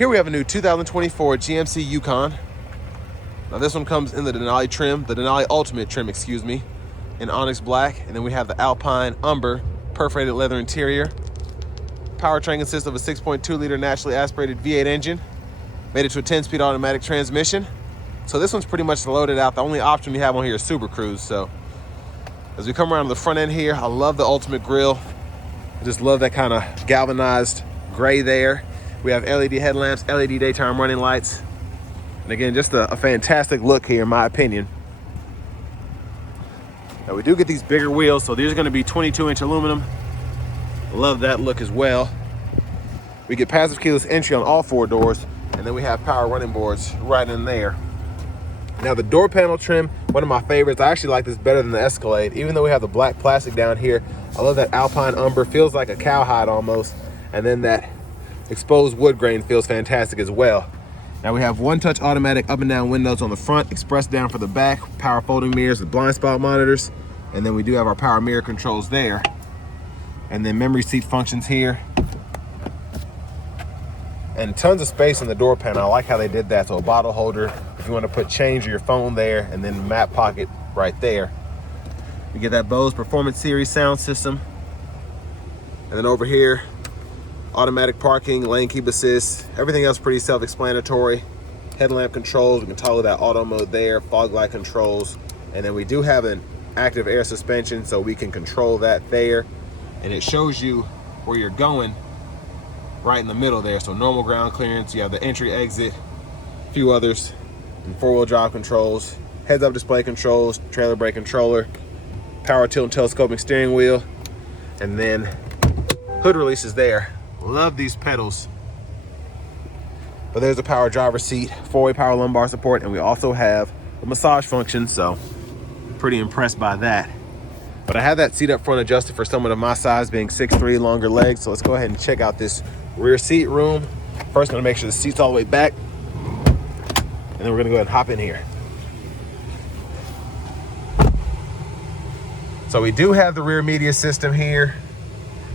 Here we have a new 2024 GMC Yukon. Now this one comes in the Denali trim, the Denali Ultimate trim, excuse me, in onyx black. And then we have the Alpine Umber perforated leather interior. Powertrain consists of a 6.2 liter naturally aspirated V8 engine, made it to a 10-speed automatic transmission. So this one's pretty much loaded out. The only option we have on here is Super Cruise. So as we come around to the front end here, I love the Ultimate grille. I just love that kind of galvanized gray there. We have LED headlamps, LED daytime running lights. And again, just a fantastic look here in my opinion. Now we do get these bigger wheels, so these are gonna be 22-inch aluminum. Love that look as well. We get passive keyless entry on all 4 doors, and then we have power running boards right in there. Now the door panel trim, one of my favorites. I actually like this better than the Escalade. Even though we have the black plastic down here, I love that Alpine Umber. Feels like a cowhide almost. And then that exposed wood grain feels fantastic as well. Now we have one-touch automatic up and down windows on the front, express down for the back, power folding mirrors with blind spot monitors. And then we do have our power mirror controls there. And then memory seat functions here. And tons of space in the door panel. I like how they did that. So a bottle holder, if you want to put change or your phone there, and then map pocket right there. You get that Bose Performance Series sound system. And then over here, automatic parking, lane keep assist, everything else pretty self-explanatory. Headlamp controls, we can toggle that auto mode there, fog light controls. And then we do have an active air suspension, so we can control that there. And it shows you where you're going right in the middle there. So normal ground clearance, you have the entry, exit, a few others, and 4-wheel drive controls, heads-up display controls, trailer brake controller, power tilt and telescoping steering wheel, and then hood releases there. Love these pedals. But there's a power driver seat, 4-way power lumbar support, and we also have a massage function, so pretty impressed by that. But I have that seat up front adjusted for someone of my size, being 6'3", longer legs. So let's go ahead and check out this rear seat room. First, I'm gonna make sure the seat's all the way back, and then we're gonna go ahead and hop in here. So we do have the rear media system here,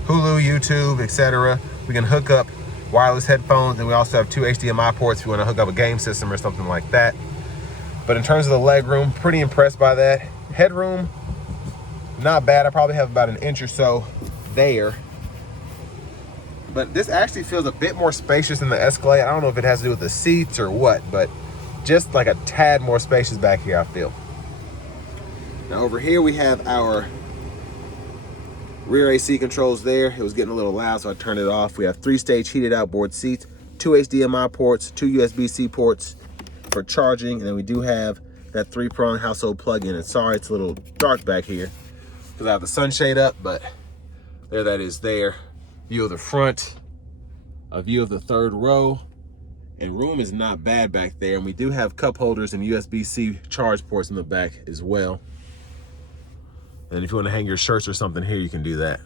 Hulu, YouTube, etc. We can hook up wireless headphones, and we also have 2 HDMI ports if you want to hook up a game system or something like that. But in terms of the leg room, pretty impressed by that. Headroom, not bad. I probably have about an inch or so there. But this actually feels a bit more spacious than the Escalade. I don't know if it has to do with the seats or what, but just like a tad more spacious back here, I feel. Now over here we have our rear AC controls there. It was getting a little loud, so I turned it off. We have 3-stage heated outboard seats, 2 HDMI ports, 2 USB-C ports for charging, and then we do have that 3-prong household plug-in. And sorry, it's a little dark back here because I have the sunshade up, but there that is there. View of the front, a view of the 3rd row, and room is not bad back there. And we do have cup holders and USB-C charge ports in the back as well. And if you want to hang your shirts or something here, you can do that.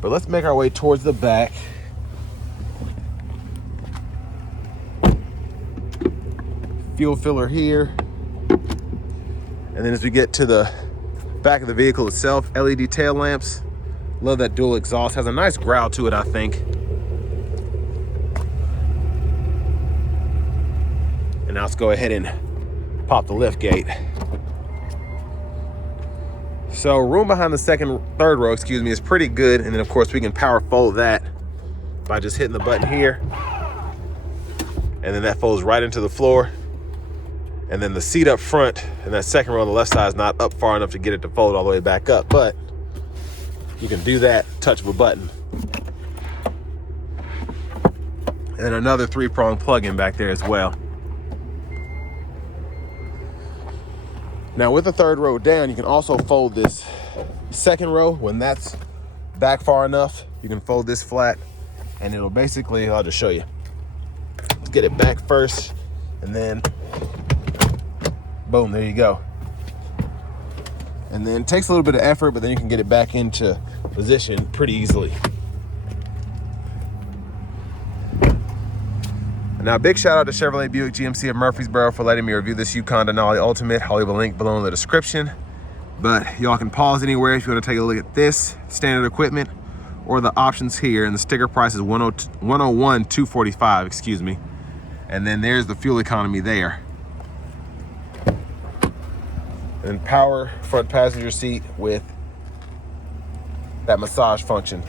But let's make our way towards the back. Fuel filler here. And then as we get to the back of the vehicle itself, LED tail lamps. Love that dual exhaust. Has a nice growl to it, I think. And now let's go ahead and pop the lift gate. So room behind the 3rd row, excuse me, is pretty good. And then of course we can power fold that by just hitting the button here. And then that folds right into the floor. And then the seat up front and that 2nd row on the left side is not up far enough to get it to fold all the way back up, but you can do that, touch of a button. And then another 3-prong plug-in back there as well. Now with the 3rd row down, you can also fold this 2nd row. When that's back far enough, you can fold this flat, and it'll basically, I'll just show you. Let's get it back first, and then boom, there you go. And then it takes a little bit of effort, but then you can get it back into position pretty easily. Now, a big shout out to Chevrolet Buick GMC of Murfreesboro for letting me review this Yukon Denali Ultimate. I'll leave a link below in the description. But y'all can pause anywhere if you want to take a look at this standard equipment, or the options here, and the sticker price is $101,245, excuse me. And then there's the fuel economy there. And power front passenger seat with that massage function.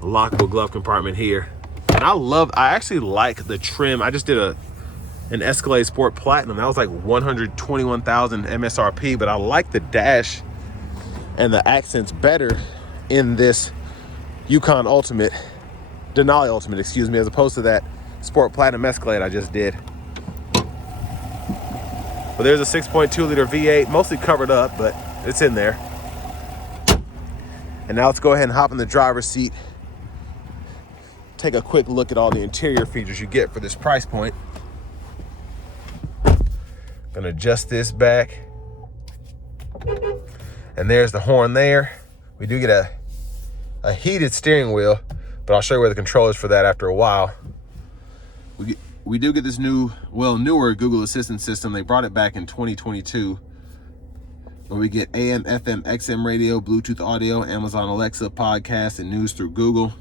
Lockable glove compartment here. And I actually like the trim. I just did an Escalade Sport Platinum. That was like $121,000 MSRP, but I like the dash and the accents better in this Yukon Ultimate, Denali Ultimate, excuse me, as opposed to that Sport Platinum Escalade I just did. But there's a 6.2 liter V8, mostly covered up, but it's in there. And now let's go ahead and hop in the driver's seat. Take a quick look at all the interior features you get for this price point. Gonna adjust this back. And there's the horn there. We do get a heated steering wheel, but I'll show you where the control is for that after a while. We do get this newer Google Assistant system. They brought it back in 2022. Where we get AM, FM, XM radio, Bluetooth audio, Amazon Alexa, podcast, and news through Google.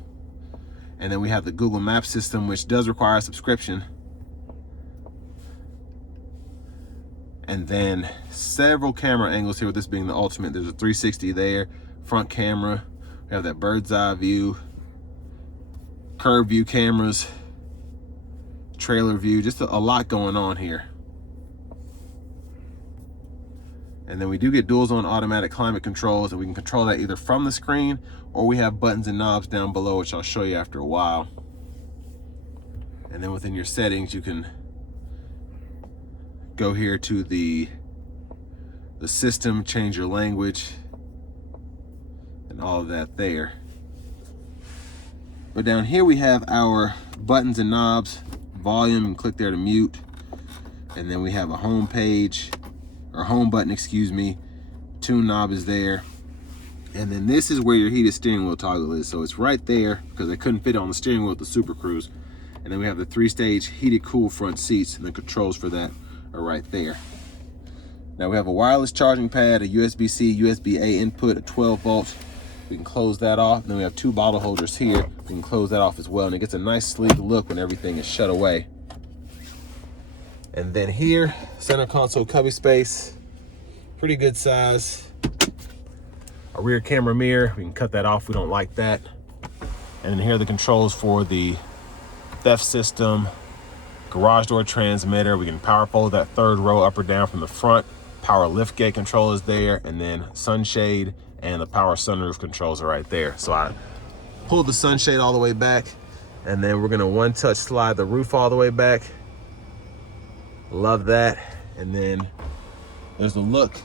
And then we have the Google Maps system, which does require a subscription. And then several camera angles here, with this being the Ultimate. There's a 360 there, front camera. We have that bird's eye view, curved view cameras, trailer view, just a lot going on here. And then we do get dual zone automatic climate controls, and we can control that either from the screen, or we have buttons and knobs down below, which I'll show you after a while. And then within your settings, you can go here to the system, change your language, and all of that there. But down here we have our buttons and knobs, volume, and click there to mute. And then we have a home page, or home button, excuse me. Tune knob is there. And then this is where your heated steering wheel toggle is. So it's right there, because they couldn't fit on the steering wheel with the Super Cruise. And then we have the 3-stage heated cool front seats, and the controls for that are right there. Now we have a wireless charging pad, a USB-C, USB-A input, a 12 volt. We can close that off. And then we have 2 bottle holders here. We can close that off as well. And it gets a nice sleek look when everything is shut away. And then here, center console cubby space, pretty good size. A rear camera mirror, we can cut that off, we don't like that. And then here are the controls for the theft system, garage door transmitter. We can power fold that 3rd row up or down from the front. Power lift gate control is there, and then sunshade and the power sunroof controls are right there. So I pulled the sunshade all the way back, and then we're gonna one-touch slide the roof all the way back. Love that. And then there's a look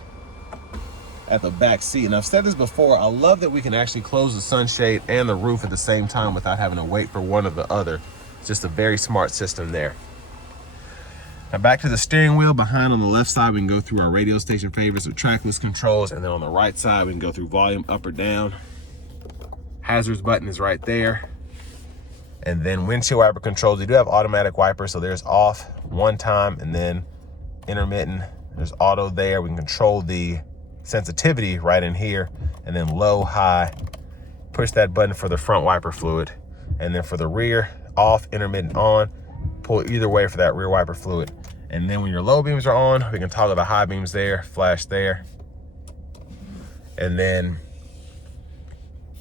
at the back seat. And I've said this before, I love that we can actually close the sunshade and the roof at the same time without having to wait for one or the other. It's just a very smart system there. Now back to the steering wheel. Behind on the left side, we can go through our radio station favorites or trackless controls. And then on the right side, we can go through volume up or down. Hazards button is right there. And then windshield wiper controls. We do have automatic wipers, so there's off one time, and then intermittent. There's auto there. We can control the sensitivity right in here, and then low, high. Push that button for the front wiper fluid. And then for the rear, off, intermittent, on. Pull either way for that rear wiper fluid. And then when your low beams are on, we can toggle the high beams there, flash there. And then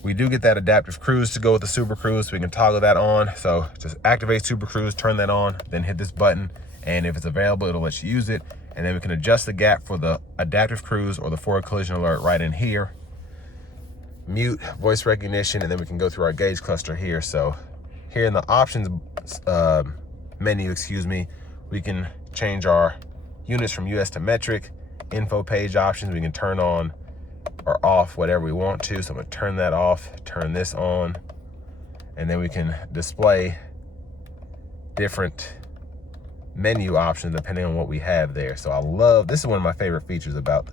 we do get that adaptive cruise to go with the Super Cruise, so we can toggle that on. So just activate Super Cruise, turn that on, then hit this button, and if it's available, it'll let you use it. And then we can adjust the gap for the adaptive cruise or the forward collision alert right in here. Mute, voice recognition, and then we can go through our gauge cluster here. So here in the options menu, excuse me, we can change our units from US to metric. Info page options, we can turn on or off whatever we want to. So I'm gonna turn that off, turn this on, and then we can display different menu options depending on what we have there. So I love, this is one of my favorite features about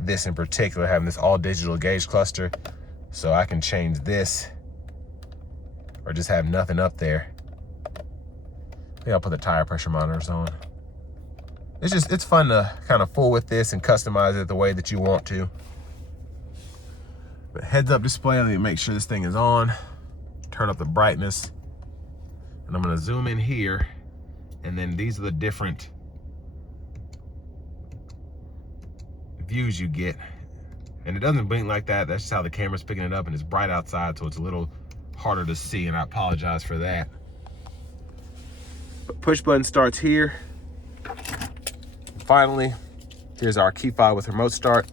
this in particular, having this all digital gauge cluster. So I can change this or just have nothing up there. I think I'll put the tire pressure monitors on. It's fun to kind of fool with this and customize it the way that you want to. But heads up display, let me make sure this thing is on. Turn up the brightness. And I'm gonna zoom in here. And then these are the different views you get. And it doesn't blink like that. That's just how the camera's picking it up, and it's bright outside, so it's a little harder to see, and I apologize for that. But push button starts here. Finally, here's our key fob with remote start.